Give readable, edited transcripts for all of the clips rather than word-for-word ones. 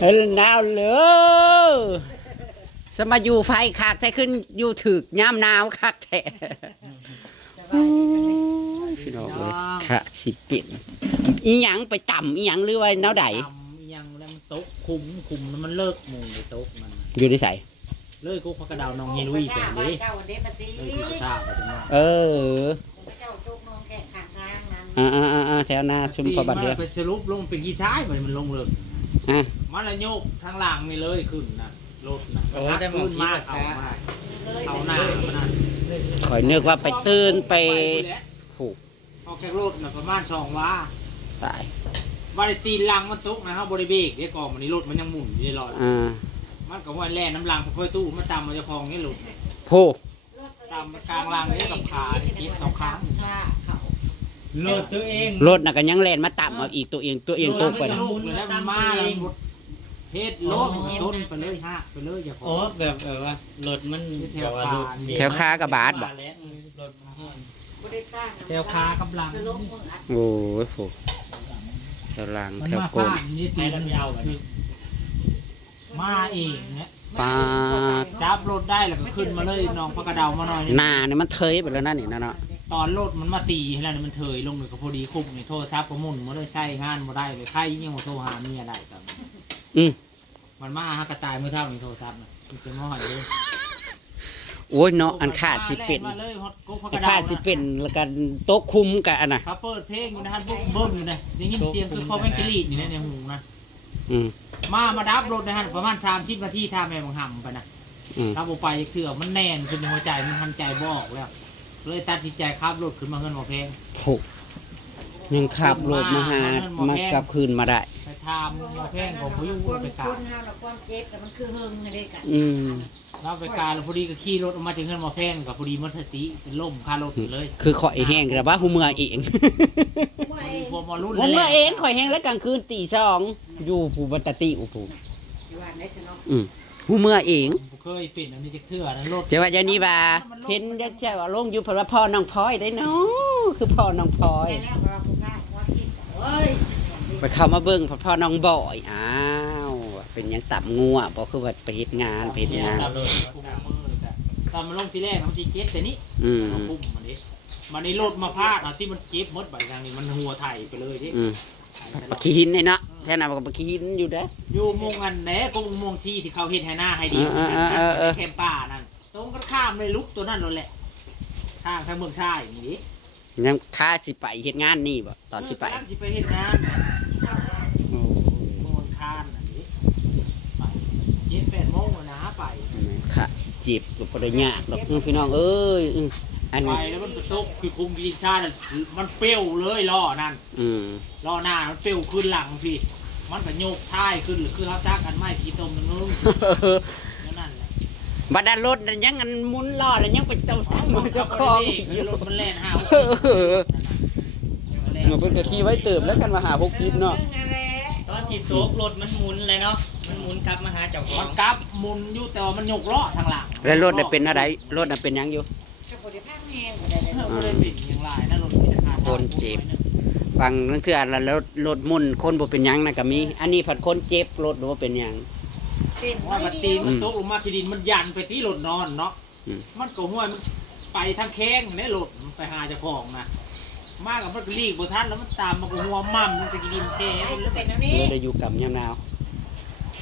เฮ้ยหนาวเลยสมาอยู่ไฟคักแท้ขึ้นอยู่ถึกย่ำหนาวคักแท้พี่น้องเลยค่ะสิเป็นอีหยังไปต่ำอีหยังหรือว่าแนวใดยังแล้วมันตกคุมแล้วมันเลิกมุงไปตกมันอยู่ที่ไสเลยกูพักกระดาวน้องเฮลุยไปเลยเออแถวหน้าชุมพรบัดเดียวไปสรุปลงเป็นกี่ท้ายมันลงเลยมันละโยกทางหลังนี่เลยขึ้นนะรถนะขึ้นมากเอาหน้ามันนั่นคอยนึกว่าไปตื่นไปผูกพอแค่รถน่ะประมาณ2 ว่าตายบริตีนลังมันตกนะฮะบริเบรกเดี๋ยวก่อนมันนี่รถมันยังหมุนอยู่ในรถมันก็ว่าแล่น้ำลังค่อยตู้มันตามมันจะพองนี่หลุดโผตามกลางลังนี่กับขาเก็บ2 ครั้งรถตัวเองรถน่ะก็ยังแล่นมาต่ำเอาอีกตัวเองตกไปลูกเลยแล้วมาเลยเฮ็ดรถชนไปเลยฮะไปเลยอย่าพอโอ้แบบว่ารถมันแถวค้ากับบาสบ่แถวค้ากับลังโอ้ยโหแถวลังแถวโกนมาเองเนี่ยปาจับรถได้แล้วก็ขึ้นมาเลยน้องพักกระเดามาหน่อยหน้าเนี่ยมันเทยไปแล้วนั่นนี่นะเนาะตอนรถมันมาตีให้เราเนี่ยมันเทยลงเลยก็พอดีคุบในโทรศัพท์ก็มุ่นมาเลยใช้งานมาได้เลยใครยังมาโทรหาเมียได้ครับมันมาฮะกระจายเมื่อเท่านี้โทรศัพท์นะมันเป็นม้อหอยเลยโอ้ยเนาะอันขาดสิเป็นขาดสิเป็นแล้วกันโต๊ะคุมกันอันน่ะเขาเปิดเพลงอยู่นะฮะเบิ้มอยู่นะได้ยินเสียงคือเขาแม่งกรีดอยู่ในหูนะมาดับรถนะฮะประมาณ30 นาทีท่าแม่บังหำไปนะถ้าโบไปเถื่อมันแน่นขึ้นในหัวใจมันทันใจบอกแล้วเลยตัดสินใจขับรถขึ้นมาเงินหมอเพลงโหยังขับรถมากับคืนมาได้ไปทำหมอเพลงของพยุงไปกาเราไปการพอดีก็ขี่รถออกมาถึงเงินหมอเพลงกับพอดีมัสติเป็นล่มคารถเลยคือข่อยแห้งแต่ว่าหูเมื่อเองผมมารุ่นเมื่อเองข่อยแห้งแล้วกลางคืนตี 2อยู่ผู้บัตติอุปูหูเมื่อเองเคยปิดอันนี้จะเถื่อนั้นรถจะว่าอย่างนี้ว่าเห็นจะใช่ว่าลงอยู่เพราะว่าพ่อน้องพลอยได้เนาะคือพ่อน้องพลอยไปเข้ามาเบิ่งพ่อน้องบ่อยอ้าวเป็นยังตับงัวบอกคือว่าไปเฮ็ดงานตอนมันลงทีแรกมันทีเจ็บแต่นี้ปุ่มมันนี่รถมาพาดที่มันเจ็บมดใบทางนี้มันหัวไถ่ไปเลยที่ปะขี้หินเนาะแท่นั้นก็ปะขี้หินอยู่เด้ออยู่มงอันแหนก็มงชีที่เขาเฮ็ดให้หน้าให้ดีแคมป่านั่นตรงกันข้ามเลยลุกตัวนั่นเลยแหละทางเมืองชายนี่ดิยังค่าสิไปเฮ็ดงานนี่บ่ตอนสิไปเฮ็ดงานโอ้โหคานอันนี้ไป7-8 โมงนะไปค่ะเจ็บก็บ่ได้ยากดอกพี่น้องเอ้ยอันไปแล้วมันตกคือคุมวินชาติมันเปรี้ยวเลยล้อนั่นล้อหน้ามันเปรี้ยวขึ้นหลังพี่มันก็โยกท้ายขึ้นหรือคือเขาจ้างกันไม่กี่ตมนึงนั่นแหละบัดนั้นรถยังอันหมุนล้อแล้วยังไปตมเจ้าของรถมันแล่นหาเพิ่นก็ขี่ไว้เติบแล้วกันมาหา60เนาะตอนที่ตกรถมันหมุนเลยเนาะมันหมุนกลับมาหาเจ้าของมันกลับหมุนอยู่แต่ว่ามันยกล้อทางหลังแล้วรถน่ะเป็นอะไรรถน่ะเป็นยังอยู่คนเจ็บบางนั่นคืออะไรรถมุ่นคนบ่เป็นยังนะก็มีอันนี้ผัดคนเจ็บรถบ่เป็นยังว่ามันตีมันตกลงมาที่ดินมันยันไปที่รถนอนเนาะมันก็ห้วยมันไปทางแข้งเนี่ยรถมันไปหาเจ้าของนะมากกับมันก็รีบบ่ทันแล้วมันตามมันก็หัวมั่มมันจะกินดินเทเลยได้อยู่กับยามนาว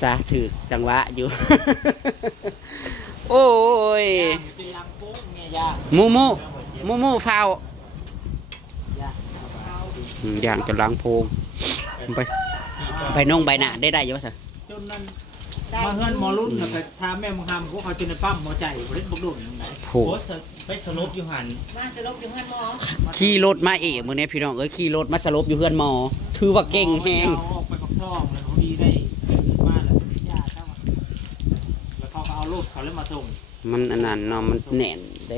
ซะถือจังหวะอยู่โอ้ยมูเฝ้าอย่างจะล้างโพงไปน้องใบหน้าได้อยู่ป่ะสิจนนั้นมาเฮือนหมอรุ่นแล้วก็ถามแม่มึงทำเขาจนในปั๊มหัวใจบริษัทบุกดุนโหไปสลบอยู่หันมาสลบอยู่เฮือนหมอขี่รถมาเองมื้อนี้พี่น้องขี่รถมาสลบอยู่เฮือนหมอถือว่าเก่งแฮงออกไปกับท่องแล้วเขาดีได้มาแล้วญาติเข้ามาแล้วเขาก็เอารถเขาเลยมาส่งมันอันนั้นเนาะมันแน่นได้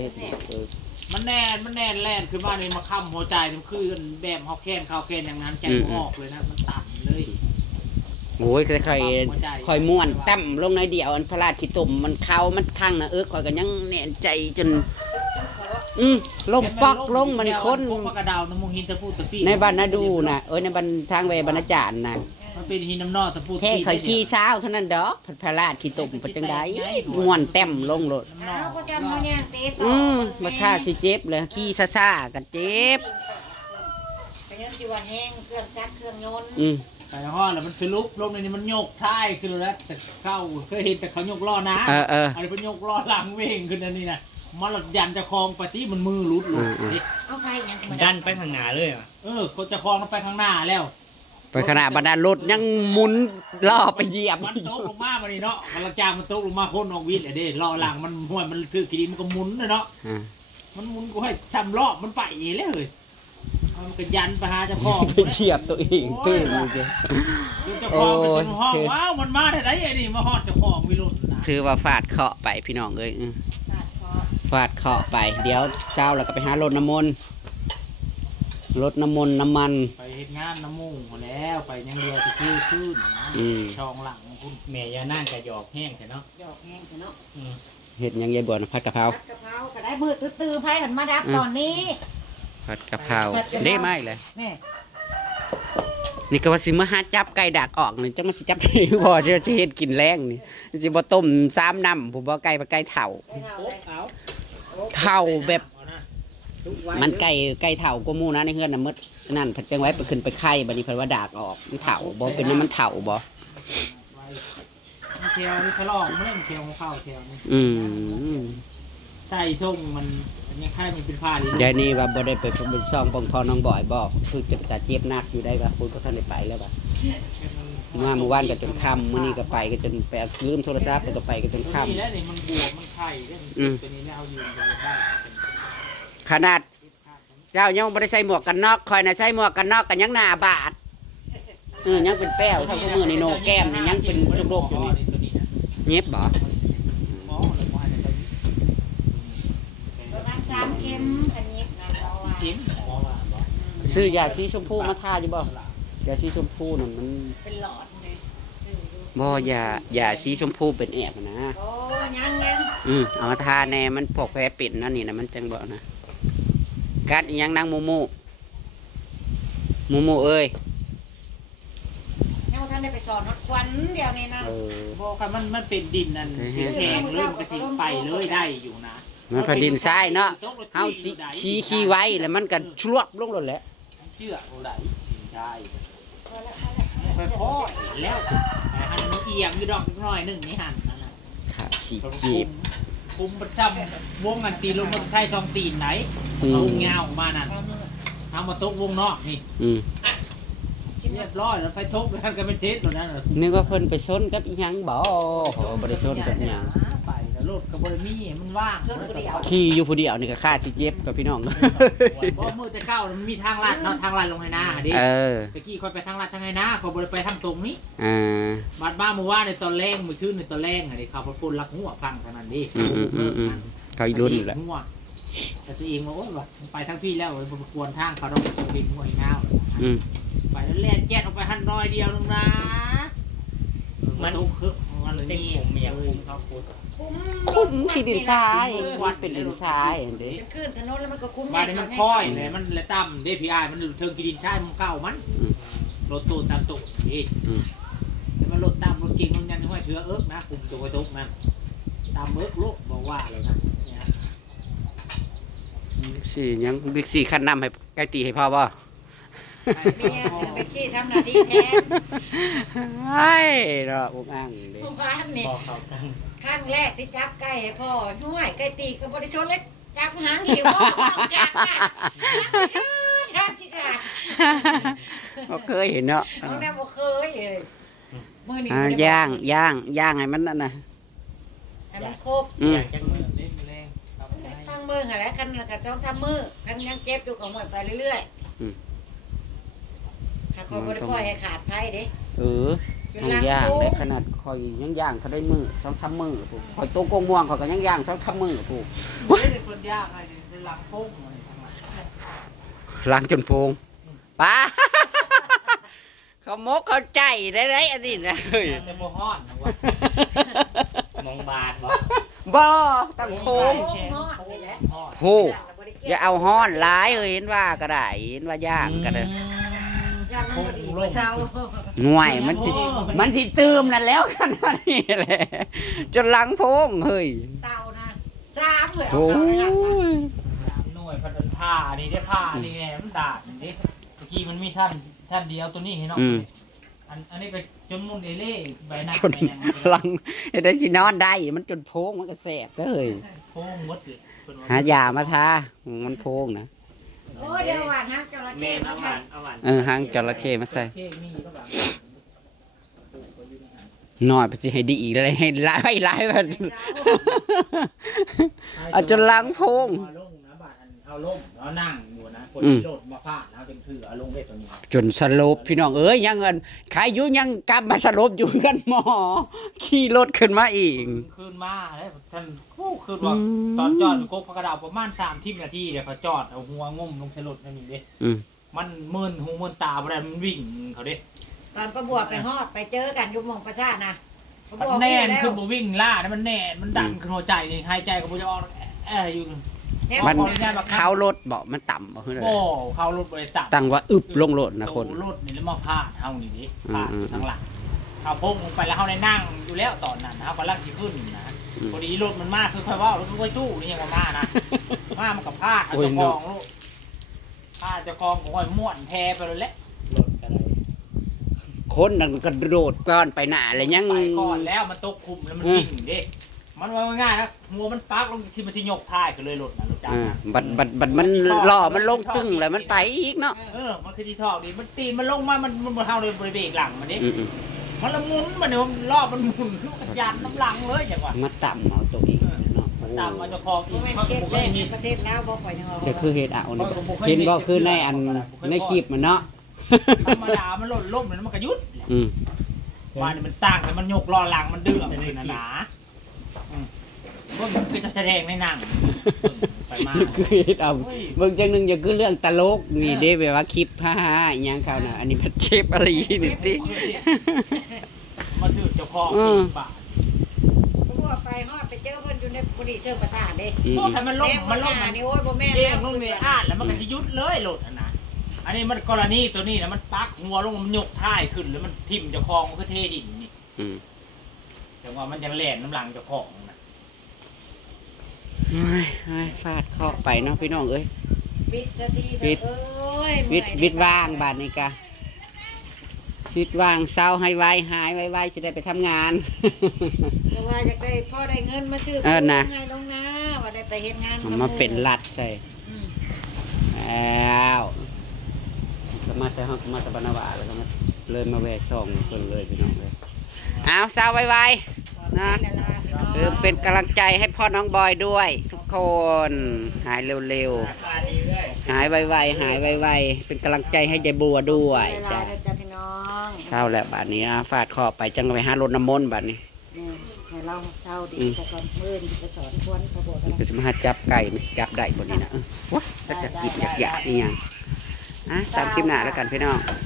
มันแน่นแล่นขึ้นมาในมาค้ำหัวใจมันคือแบบเขาแค้นเขาแค้นอย่างนั้นใจออกเลยนะมันต่ำเลยโอ้ยค่อยม้วนตั้มลงในเดียวอันพระราชขีตุ่มมันเข้ามันทั้งนะค่อยกันยังแน่นใจจนลงปอกลงมันคนในบ้านนาดูนะในบ้านทางเวบรรณจารย์นะ มันเป็นหินน้ำนอกตะปู แค่ข่อยขี้เช้าเท่านั้นดอกพระราชขี้ตมเป็นจังไดม่วนเต็มลงโลด อ้าวก็จำเขาเนี่ยเตะต่ บ่ท่าสิเจ็บเลยขี้ซ่าๆก็เจ็บ ไปยังสิว่าแห้งเครื่องจักรเครื่องยนต์ ไปห้อแล้วมันสรุปลงในนี้มันโยกท้ายขึ้นแล้วแต่เข้าเคยเห็นแต่เขาโยกล้อนะอันนี้เป็นโยกล้อหลังเว่งขึ้นอันนี้นะมันหลับยันจะคลองไปที่มันมือรุดลง เอาไปยัง ดันไปข้างหน้าเลยอ่ะ เขาจะคลองไปข้างหน้าแล้ว ไปขณะบรรดารถยังหมุนล่อไปเหยียบ มันตกลงมาวันนี้เนาะกระจายมันตกลงมาคนออกวิทย์เด้ล้อหลังมันห้วยมันถือกีดีมันก็หมุนเนาะมันหมุนก็ให้ทำรอบมันไปเลยมันก็ยันไปหาเจ้าของ ไปเหยียบตัวเองตื่นเลย เจ้าของไปจนห้องว้าวมันมาได้ไงนี่มาฮอดเจ้าของวิรุณนะ ถือว่าฟาดเคราะห์ไปพี่น้องเอ้ยฟาดเคราะห์ไปเดี๋ยวเช้าเราก็ไปหารถน้ำมนต์รถน้ำมนต์น้ำมัน ไปเฮ็ดงานน้ำมูกมาแล้วไปยังเรือตะกี้ขึ้นช่องหลังคุณ แม่ยานั่งกะหยอกแห้งใช่เนาะ ดอกแห้งเนาะ เห็ดหยังยายบัวนะผัดกะเพรา ผัดกะเพราก็ได้มือตื้อๆไผหันมาดับตอนนี้ ผัดกะเพราเด้ไม่เลย แม่ นี่ก็ว่าสิมาหาจับไก่ดักออกนี่จังมันสิจับได้บ่จะเฮ็ดกินแรงนี่สิบ่ต้ม3น้ำผมบ่ไก่บ่ไก่เฒ่า ได้เท่า โอ๊ เลย เอา เฒ่าแบบมันไก่เฒ่ากว่าหมู่นะในเฮือนน่ะหมดนั่นเพิ่นจังไว้ไปขึ้นไปไข่บัดนี้เพิ่นว่าดากออกมันเฒ่าบ่เป็นน้ำมันเฒ่าบ่ เทียวนี่ทะเลาะไม่เล่นเทียวของข้าวเทียวนี่ ใจส่งมันยังค่ายมันเป็นผ้าดี ยายนี่ว่าบ่ได้ไปเป็นซ่องปองพอน้องบ่อยบอกคือจะตาเจ็บนักอยู่ได้ป่ะคุณก็ท่านได้ไปแล้วป่ะมาเมื่อวานก็จนค่ำมื้อนี้ก็ไปก็จนไปลืมโทรศัพท์ก็ไปก็จนค่ำ นี่แล้วนี่มันบวมมันไข่ตัวนี้เอายืนไปได้ ขนาดเจ้ายังบ่ได้ใส่หมวกกันน็อกคอยน่ะใส่หมวกกันน็อกกันยังหน้าบาดยังเป็นแป้วเท่ากับมือในโนแก้มนี่ยังเป็นโรคอยู่นี่เย็บบ่ ประมาณ3เข็มอันนี้นะเราว่า จิ้ม ซื้อยาสีชมพูมาทาอยู่บ่ยาสีชมพูนั่นมัน เป็นหลอดเลยซื้ออยู่ บ่ยาสีชมพูเป็นแอบนะ โอ้ยัง เอามาทาแน่มันพวกแผลปิ่นนั่นนี่นะมันจังบ่นะกัดอีหยังนางมูเอ้ย ยังบ่ทันได้ไปสอนฮอดควันเดี๋ยวนี้นะ บอกค่ะมันเป็นดินนั่นแข็งเริ่มกระถิ่นไปเลยได้อยู่นะ มันแผ่นดินทรายเนาะเฮาสิขี้ไว้แล้วมันก็ชลวบลงโลดแหละ เชื่อโอ้ไหลใช่ พอแล้ว ไปพ่อแล้วหันมันเอียงอยู่ดอกน้อยหนึ่งนี่หันนั่นน่ะ ค่ะสิเจ็บ คุมประจำวงกันตีลงมันใส่ซองตีนไหนเอาเงามานั่นเอามาตกวงนอกนี่เรียบร้อยแล้วไปทุบแล้วก็เป็นเช็ดตัวนั้น นึกว่าเพิ่นไปซนกับอีหยังบ่โหบ่ได้ซนกับอีหยัง ไปแล้วรถกับบริมีมันว่าง ขี่อยู่ผู้เดียวนี่ก็ค่าสิเจ็บกับพี่น้อง เพราะมือแต่เก้ามันมีทางลัดเนาะทางลัดลงให้หน้าดิ ตะกี้คอยไปทางลัดทางให้หน้าคอยบริไปทางตรงนี้บัดบ้ามือว่าในตอนแรกมือชื่อในตอนแรกอะไรเขาปนรักหัวพังขนาดนี้ เขาอีรุ่นอยู่แหละ หัวแต่ตัวเองว่าโอ๊ยว่ะไปทางพี่แล้วไปกวนทางเขาต้องเป็นหัวไอ้เงาไปแล้วแล่นแจ๊ดออกไปหันน้อยเดียวนึงนะมันคือมันเลย เต็ม นี่ ผมเมียคุมเขาคุด คุ้มขี้ดินทรายมันเป็นดินทรายเด้ ขึ้นถนนแล้วมันก็คุ้ม บ้านนี้มันค่อยเลยมันเลยต่ำเดพีไอมันเทิงกิดินใช่มันเก่ามันรถตูนตามตูนนี่แต่มันรถตามรถเก่งมันยันห้อยเถื่อเอิ๊กนะคุมตัวทุกนั่นตามเอิ๊กลูกบอกว่าเลยนะ สี่ยังบิ๊กซี่ขั้นนำให้ใกล้ตีให้พ่อบ่ เมียไปขี้ทำหน้าที่แทน ไอ้เนาะอุ้งอ้างเลย ผู้บ้านนี่ พอเขากัน ครั้งแรกที่จับไก่ให้พ่อห้วยไก่ตีกับบริชนเล็กจับหางหิวพ่อกัดท่านสิขาด บ่เคยเห็นเนาะ น้องแนบ่เคยเลยมือนี่ ย่างให้มันนั่นน่ะ ให้มันครบ อยากจะมือ เล่นแรงครับ ตั้งมือหาแล้วกันกับช่องทำมือกันยังเจ็บอยู่กับหมดไปเรื่อยๆหากคนบริพ่อให้ขาดไพ่เด้ ย่างได้ขนาดคอยยังย่างเขาได้มือ2-3มื้อถูกคอยโตกงม่วงเขาก็ยังย่าง2-3มื้อถูก ไม่ได้คนยากอะไรเป็นหลังโป้งอะไรทั้งหลาย ล้างจนโพงป้า เขามกเขาใจได้อันนี้นะเฮ้ย แต่โมฮอนนะวะ มองบาดบ่ บ่ตั้งโพง ฮอดนี่แหละ ฮอน โหอย่าเอาห้อนหลายเห็นว่าก็ได้เห็นว่าย่างก็ได้ ย ทำมันบ่ดีบ่เช้า หน่วยมันสิตืมนั่นแล้วกันนี่แหละจนหลังโพงเฮ้ย เต่านะ3เลย โอ้ เอาเต่าไปหลังมาย หน่วยพันผ้านี่ได้ผ้านี่แหละมันดาดนี่เมื่อกี้มันมีท่านเดียวตัวนี้ให้น้องอันนี้ไปจนมุนเอเล่ใบหน้า จนหลังเฮ็ดได้สินอนได้มันจนโพงมันก็แสบเด้อเฮ้ย โค้งมดเลย หายามาทามันโพงนะ โอ้เดี๋ยวหวานฮะจระ แม่ เข้ เอา มา ห ค่ะ วานเอาหวาน หางจระเข้มาใส่ มีก็แบบ หน่อยไปสิให้ดีอีกเลยให้หลายมันเอาจนหลังโพง เอาลงนะบาดเอาล่มเอานั่งอยู่นะคนที่โหลดมาพาดเอาเป็นถือเอาลงได้ตัวนี้ จนสลบพี่น้องเอ้ยยังเงินขายอยู่ยังกลับมาสลบอยู่กันหมอขี่รถขึ้นมาอีก คืนมาแล้วท่านคู่คืนว่าตอนจอดอยู่กกพระกระดาษประมาณ30 นาทีเดี๋ยวเขาจอดเอาหัวงุ่มลงใส่รถนั่นนี่เด้ อืม มันมึนหูมึนตาบ่ได้มันวิ่งเขาเด้ ตอนประบวบไปฮอดไปเจอกันอยู่หมองประชานะประ มัน บวบ แน่น แล้ว คือบ่วิ่งล่านะมันแน่นมันดันขึ้นหัวใจนี่หายใจก็บ่จะออกอยู่ เนี่ย มัน ขออนุญาตบังคับ เขารถบอกมันต่ำบ่คืออะไร โอ้เข้ารถบริษัท ตั้งว่าอึบลงรถนะคน รถนี่แล้วมาพาดเฮานี่ดิพาด อืม ทางหลังเอาพุ่งลงไปแล้วเฮาได้นั่งอยู่แล้วตอนนั้นเฮากำลังสิขึ้นนะ อืม พอดีรถมันมากคือค่อยว่ารถค่อยตู้นี่ยังมานะมามันกับพาดเอาเจ้าของลูกพาดเจ้าของของค่อยม่วนแพไปเลยแหละรถอะไร คนนั่นกระโดดก้อนไปหน้าเลยยัง ไปก่อนแล้วมันตกคุมแล้วมันวิ่งดิมันว่าง่ายๆนะหัวมันปักลงที่มันสิยกท้ายขึ้นเลยรถนะรถจักรนะ บัดมันล่อมันลงตึงแล้วมันไปอีกเนาะ มันคือที่ทอกดิมันตีนมันลงมามันเท่าเลยบริเวณหลังมันดิ อืม มันละมุนมันเนี่ยรอบมันหมุนลูกกระยานน้ำหลังเลยอย่างว่า มาต่ำเอาตัวเองเนาะโอ้ ตามมาจะคลองอี บ่ ก แม่น มัน เขต ก็ แร ไม่ กใน มี ประเทศลาวบ่ปล่อยยังเอา จะคือเฮ็ดเอาเนี่ยเห็นบ่คือในอันในคลิปมันเนาะ ธรรมดามันหล่นล่มเลยมันก็ยุด อืม ว่านี่มันตั้งแต่มันยกรอหลังมันดื้อเลยนะหนาว่ามันคือจะแสดงในหนังไปมา คือเฮ็ดเอาเบิ่งจังหนึงอย่าคือเรื่องตลกนี่เด้แบบว่าคลิปฮ่าๆอีหยังเขาน่ะอันนี้เป็นเชฟอะไรนี่ติ มาถือเจ้าของบาท ประบวบไปฮอดไปเจอเพิ่นอยู่ในบุรีเชิงประสาทเด้ พวกให้มันล่มมันล่ม นี่โอ้ยบ่แม่น เด้ แล้ว งลงในอ่านแล้วมันก็จะยุดเลยหลุดนะอันนี้มันกรณีตัวนี้นะมันปักหัวลงมันยกท้ายขึ้นแล้วมันทิ่มเจ้าของมันคือเทดินนี่ อืม แต่ว่ามันยังแหลนน้ำหลังเจ้าของนะ เฮ้ยฟาดเคาะไปเนาะพี่น้องเอ้ย วิทย์สติเถ วิ อะ ทย์ เอ้ย วิทย์ว่างบาดนี้กะวิทย์ว่างเศร้าให้ไวหายไวๆสิได้ไปทำงาน เพราะว่าอยากได้พ่อได้เงินมาซื้อ นะ ให้ลงนะว่าได้ไปเฮ็ดงาน มันมาเป็นรัดใส่ อืม แล้วก็มาแต่ห้องมาแต่บรรณาวาแล้วก็มาเลยมาแวะซองคนเลยพี่น้องเลยเอาเศร้าไวๆนะ เป็นกำลังใจให้พ่อน้องบอยด้วย ทุกคนหายเร็วๆหายไวๆหายไวๆเป็นกำลังใจให้ยายบัวด้วยจ้ะ จ้ะพี่น้อง เศร้าแล้วบาดนี้ฟาดคอไปจังไปหารถน้ำมนต์บาดนี้ ให้เราเศร้าดีแต่ก่อนเมื่อนจะสอนควรเขาบอก มันก็จะมาหาจับไก่มันสิจับได้บนนี้นะวะแล้วจะจิบอยากๆนี่ยังตามคลิปหน้าแล้วกันพี่น้อง จ